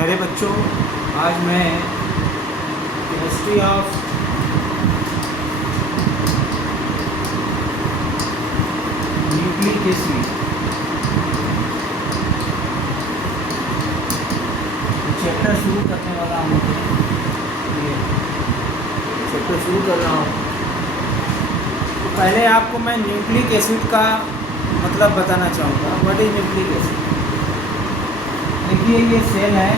प्यारे बच्चों, आज मैं chemistry of nucleic acid chapter शुरू करने वाला हूँ। ये चैप्टर शुरू कर रहा हूँ। तो पहले आपको मैं न्यूक्लिक एसिड का मतलब बताना चाहूँगा। What is nucleic acid? देखिए, ये सेल है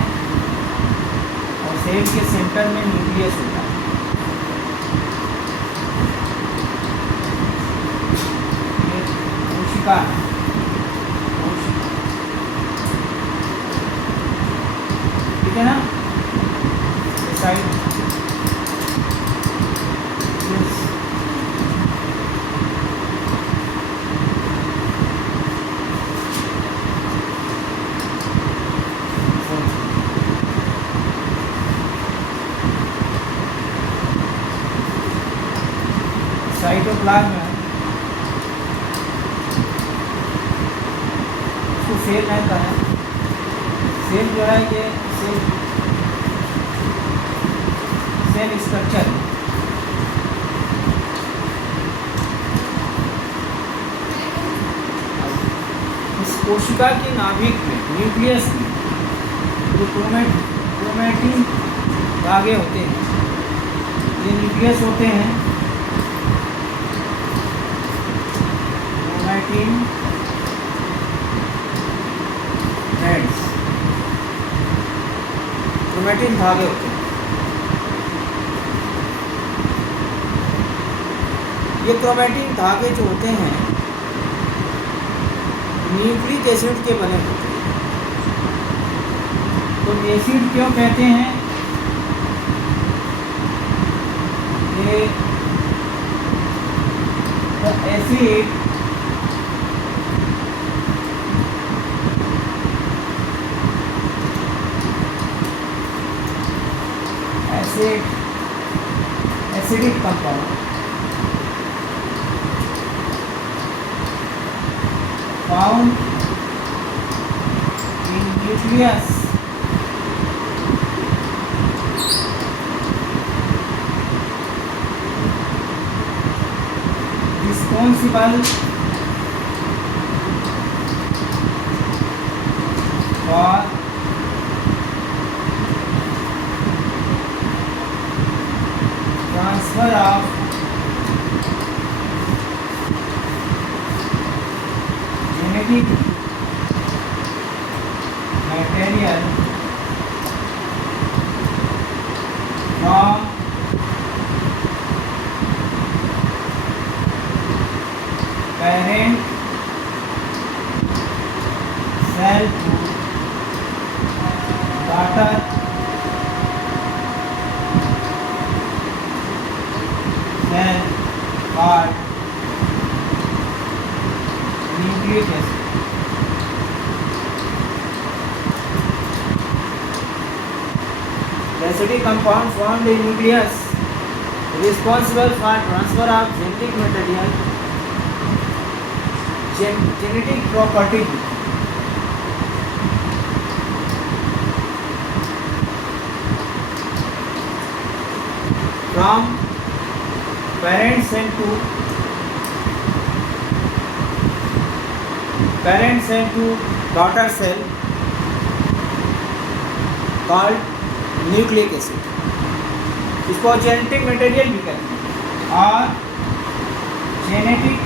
और सेल के सेंटर में न्यूक्लियस होता है। ये कोशिका है, ठीक है ना? ये साइड साइटोप्लाज्म है, उसको सेल नहीं कहा। सेल जो है ये सेल स्ट्रक्चर है। इस कोशिका के नाभिक में न्यूक्लियस में जो क्रोमैटिन धागे होते हैं, ये न्यूक्लियस होते हैं। क्रोमैटिन धागे होते हैं। ये क्रोमैटिन धागे जो होते हैं न्यूक्लिक एसिड के बने होते हैं। तो एसिड क्यों कहते हैं? ये acid acidic compound found in nucleus responsible for transfer of genetic material from parent cell to daughter cell called nucleic acid. The acidic compound formed in nucleus responsible for transfer of genetic material, genetic property from parent cell to daughter cell called nucleic acid. इसको genetic material भी कहते हैं और genetic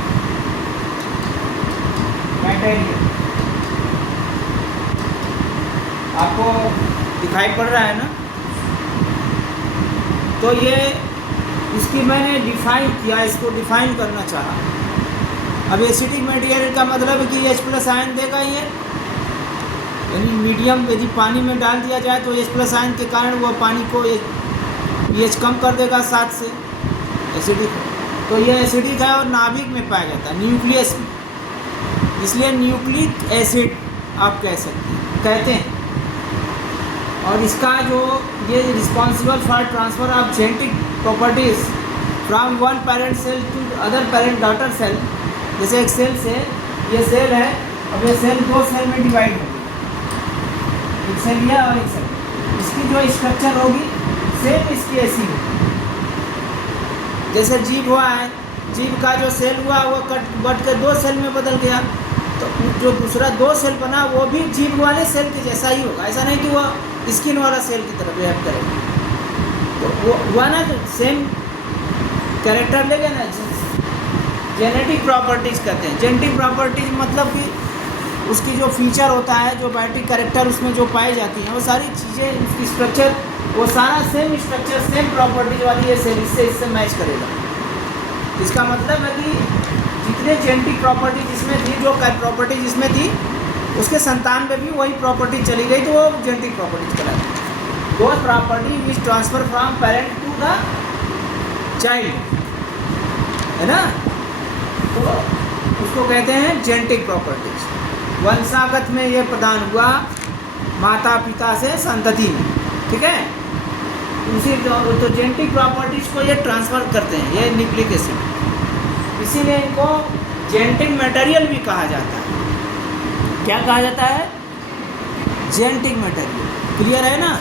material आपको दिखाई पड़ रहा है ना? तो ये इसकी मैंने डिफाइन किया, इसको डिफाइन करना चाहा। अब एसिडिक मटेरियल का मतलब है कि H+ आयन देगा ये, यानी मीडियम यदि पानी में डाल दिया जाए तो H+ आयन के कारण वो पानी को pH कम कर देगा 7 से, एसिडिक। तो ये एसिडिक है और नाभिक में पाया जाता है, न्यूक्लियस में, इसलिए न्यूक्लिक एसिड आप कहते हैं। और इसका जो ये responsible for transfer of genetic properties from one parent cell to other parent daughter cell. जैसे एक सेल से ये सेल है, अब ये सेल दो सेल में डिवाइड हो गई, एक सेल यह और एक सेल। इसकी जो स्ट्रक्चर होगी सेम इसकी ऐसी होगी। जैसे जीभ हुआ है, जीभ का जो सेल हुआ वो बढ़ के 2 सेल में बदल गया, तो जो दूसरा 2 सेल बना वो भी जीभ वाले सेल के जैसा ही होगा। ऐसा नहीं कि वो स्किन वाला सेल की तरफ बिहेव करेगा। तो वो हुआ ना, तो सेम कैरेक्टर लेंगे ना। जेनेटिक प्रॉपर्टीज़ कहते हैं। जेनेटिक प्रॉपर्टीज़ मतलब कि उसकी जो फीचर होता है, जो बायोटिक कैरेक्टर उसमें जो पाई जाती हैं, वो सारी चीज़ें, उसकी स्ट्रक्चर, वो सारा सेम स्ट्रक्चर सेम प्रॉपर्टीज वाली ये सेल इससे मैच करेगा। इसका मतलब है कि जितने जेनेटिक प्रॉपर्टी जिसमें थी, जो प्रॉपर्टी जिसमें थी, उसके संतान में भी वही प्रॉपर्टी चली गई, तो वो जेनेटिक प्रॉपर्टीज कहलाती है। दो property which transfer from parent to the child, है ना, तो उसको कहते हैं जेनेटिक प्रॉपर्टीज। वंशागत में ये प्रदान हुआ माता पिता से संतति में, ठीक है। उसी तो जेनेटिक प्रॉपर्टीज को ये ट्रांसफ़र करते हैं, ये न्यूक्लिक एसिड, इसीलिए इनको जेनेटिक मटेरियल भी कहा जाता है। क्या कहा जाता है? Genetic material. क्लियर है ना?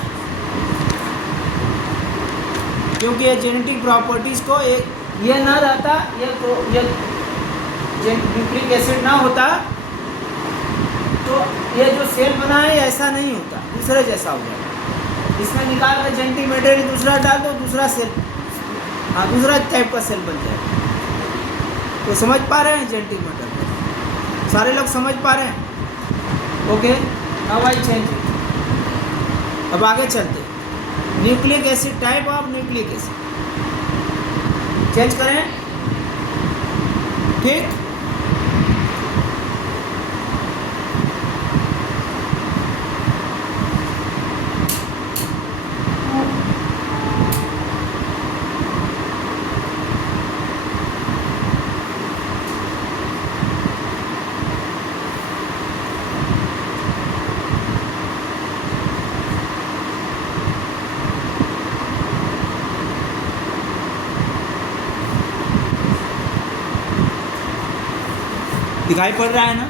क्योंकि ये जेनेटिक प्रॉपर्टीज़ को ये ना रहता, ये न्यूक्लिक एसिड ना होता, तो ये जो सेल बना है ऐसा नहीं होता, दूसरे जैसा हो जाएगा। इसमें निकाल कर जेनेटिक मटेरियल दूसरा डाल दो, दूसरा सेल, हाँ, दूसरा टाइप का सेल बन जाएगा। तो समझ पा रहे हैं जेनेटिक मटेरियल? सारे लोग समझ पा रहे हैं? Okay, now I change it. अब आगे चलते, nucleic acid, type of nucleic acid change करें, ठीक। दिखाई पड़ रहा है ना?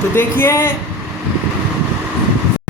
तो देखिए